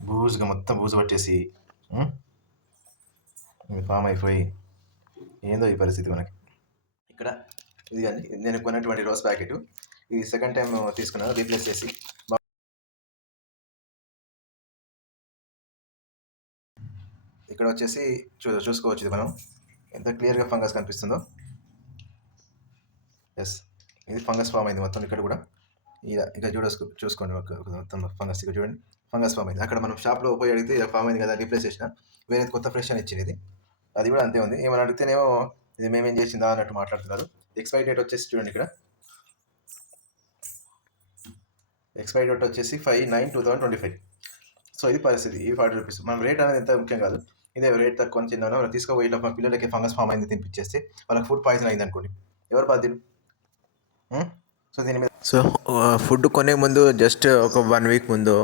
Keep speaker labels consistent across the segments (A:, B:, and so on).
A: బూజుగా మొత్తం బూజు పట్టేసి ఫామ్ అయిపోయి. ఏందో ఈ పరిస్థితి మనకి. ఇక్కడ ఇది కానీ నేను కొన్నటువంటి రోజ్ ప్యాకెట్. ఇది సెకండ్ టైం తీసుకున్నాను రీప్లేస్ చేసి. ఇక్కడ వచ్చేసి చూ చూసుకోవచ్చు ఇది మనం. ఎంత క్లియర్గా ఫంగస్ కనిపిస్తుందో. ఎస్ ఇది ఫంగస్ ఫామ్ అయింది మొత్తం ఇక్కడ కూడా. ఇక ఇక చూడొచ్చు చూసుకోండి ఒక మొత్తం ఫంగస్. ఇక్కడ చూడండి. ఫంగస్ ఫామ్ అయింది. అక్కడ మనం షాప్లో పోయి అడిగితే ఇలా ఫామ్ అయింది కదా రీప్లేస్ చేసిన. వేరే కొత్త ఫ్రెష్ అని ఇచ్చింది అది కూడా అంతే ఉంది. ఏమైనా అడిగితేనేమో ఇది మేమేం చేసిందా అన్నట్టు మాట్లాడుతున్నారు. ఎక్స్పైరీ డేట్ వచ్చేసి చూడండి ఇక్కడ. ఎక్స్పైరీ డేట్ వచ్చేసి five nine two thousand twenty five so ఇది పరిస్థితి. ఈ ఫార్టీ రూపీస్ మనం రేట్ అనేది ఎంత ముఖ్యం కాదు. ఇదే రేట్ తక్కువ చిన్న మనం తీసుకుపోయి మా పిల్లలకి ఫంగస్ ఫామ్ అయింది తినిపించేస్తే వాళ్ళకి ఫుడ్ పాయిజన్ అయింది అనుకోండి ఎవరు బాధ్యులు? సో దీని మీద
B: సో ఫుడ్ కొనే ముందు జస్ట్ ఒక వన్ వీక్ ముందు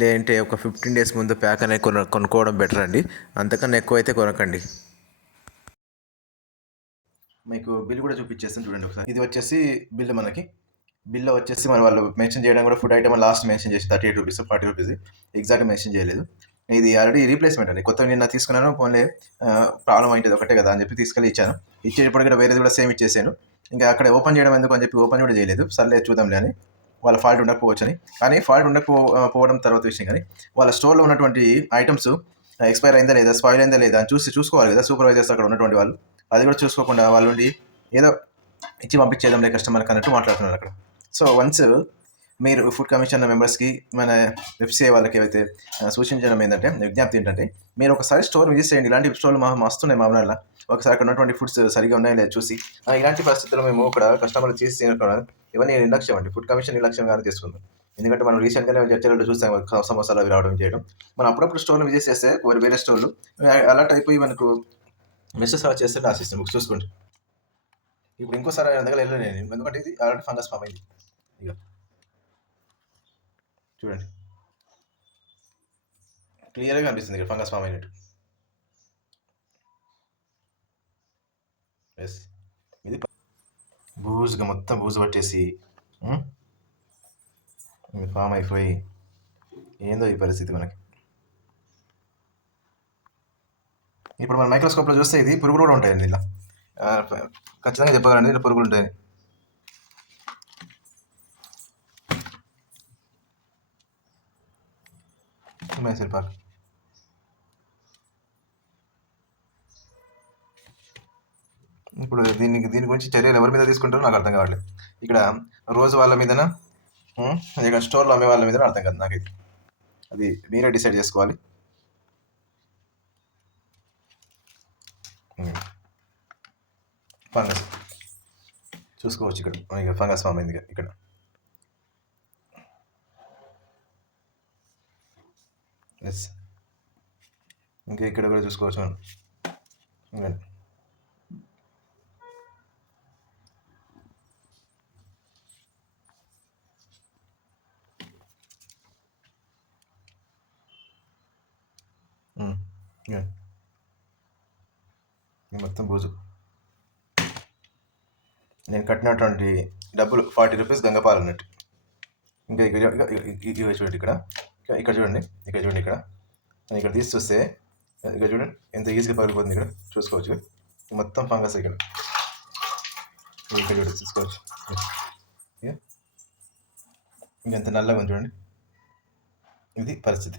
B: లేదంటే ఒక ఫిఫ్టీన్ డేస్ ముందు ప్యాక్ అనేది కొన కొనుక్కోవడం బెటర్ అండి. అంతకన్నా ఎక్కువ అయితే కొనకండి.
A: మీకు బిల్ కూడా చూపించేస్తాను చూడండి ఒకసారి. ఇది వచ్చేసి బిల్ మనకి. బిల్ వచ్చేసి మన వాళ్ళు మెన్షన్ చేయడం కూడా ఫుడ్ ఐటమ్ లాస్ట్ మెన్షన్ చేసి thirty eight rupees forty rupees exact mention చేయలేదు. ఇది ఆల్రెడీ రీప్లేస్మెంట్ అండి. కొత్త నిన్న తీసుకున్నాను పోన్లే ప్రాబ్లం అయింది ఒకటే కదా అని చెప్పి తీసుకెళ్ళి ఇచ్చాను. ఇచ్చేటప్పుడు కూడా వేరేది కూడా సేమ్ ఇచ్చేసాను. ఇంకా అక్కడ ఓపెన్ చేయడం ఎందుకు అని చెప్పి ఓపెన్ కూడా చేయలేదు. సర్లే చూద్దాంలే అని. వాళ్ళ ఫాల్ట్ ఉండకపోవచ్చు అని కానీ ఫాల్ట్ ఉండకపోవడం తర్వాత విషయం కానీ వాళ్ళ స్టోర్లో ఉన్నటువంటి ఐటమ్స్ ఎక్స్పైర్ అయిందా లేదా స్పాయిల్ అయిందా లేదా అని చూసి చూసుకోవాలి కదా సూపర్వైజర్స్ అక్కడ ఉన్నటువంటి వాళ్ళు. అది కూడా చూసుకోకుండా వాళ్ళ నుండి ఏదో ఇచ్చి పంపించేద్దాం లే కస్టమర్కి అన్నట్టు మాట్లాడుతున్నారు అక్కడ. సో వన్స్ మీరు ఫుడ్ కమిషన్ మెంబర్స్కి మన వెబ్సైట్ వాళ్ళకి ఏవైతే సూచించడం ఏంటంటే విజ్ఞప్తి ఏంటంటే మీరు ఒకసారి స్టోర్ విజిట్ చేయండి. ఇలాంటి స్టోర్లు మా మస్తున్నాయి మా ఊళ్ళో ఒకసారి అక్కడ ఉన్నటువంటి ఫుడ్స్ సరిగా ఉన్నాయో లేదా చూసి ఇలాంటి పరిస్థితుల్లో మేము ఇక్కడ కస్టమర్లు చేసి తినకుండా ఇవన్నీ నిర్లక్ష్యం అండి. ఫుడ్ కమిషన్ నిర్లక్ష్యంగానే తీసుకుంది. ఎందుకంటే మనం రీసెంట్గానే చర్చలలో చూసాం సమోసాలు అవి రావడం చేయడం. మనం అప్పుడప్పుడు స్టోర్లు విజిట్ చేస్తే వేరే వేరే స్టోర్లు అలర్ట్ అయిపోయి మనకు మెసేజ్ అలా చేస్తే ఆశిస్తాం మీకు చూసుకోండి. ఇప్పుడు ఇంకోసారి ఆయన దగ్గర వెళ్ళలేదు నేను. ఎందుకంటే ఇది ఆల్రెడీ ఫంగస్ ఫామ్ అయింది. ఇక చూడండి. క్లియర్గా కనిపిస్తుంది ఇక్కడ ఫంగస్ ఫామ్ అయినట్టు. ఎస్ ఇది బూజుగా మొత్తం బూజు పట్టేసి ఫామ్ అయిపోయి ఏందో ఈ పరిస్థితి మనకి. ఇప్పుడు మన మైక్రోస్కోప్లో చూస్తే ఇది పురుగులు కూడా ఉంటాయండి ఇలా. ఖచ్చితంగా చెప్పగలండి ఇలా పురుగులు ఉంటాయని. మైసూర్ పాక్ ఇప్పుడు దీనికి దీని గురించి చర్యలు ఎవరి మీద తీసుకుంటారో నాకు అర్థం కావట్లేదు. ఇక్కడ రోజు వాళ్ళ మీదనా? ఇక్కడ స్టోర్లో అమ్మే వాళ్ళ మీద అర్థం కాదు నాకైతే. అది మీరే డిసైడ్ చేసుకోవాలి. ఫంగస్. చూసుకోవచ్చు ఇక్కడ. ఫంగస్ ఫామ్ అయింది ఇక్కడ. ఎస్ ఇంకా ఇక్కడ కూడా చూసుకోవచ్చు మనం మొత్తం బూజు నేను కట్టినటువంటి డబ్బులు ఫార్టీ రూపీస్ గంగపాలు అన్నట్టు ఇంకా ఇక్కడ చూడండి ఇక్కడ ఇక్కడ చూడండి ఇక్కడ చూడండి ఇక్కడ. నేను ఇక్కడ తీసి చూస్తే ఇక్కడ చూడండి ఎంత ఈజీగా పగిలిపోతుంది ఇక్కడ. చూసుకోవచ్చు. మొత్తం ఫంగస్ ఇక్కడ. ఇక్కడ చూడండి చూసుకోవచ్చు. ఇంకెంత నల్లగా ఉంది చూడండి. ఇది పరిస్థితి.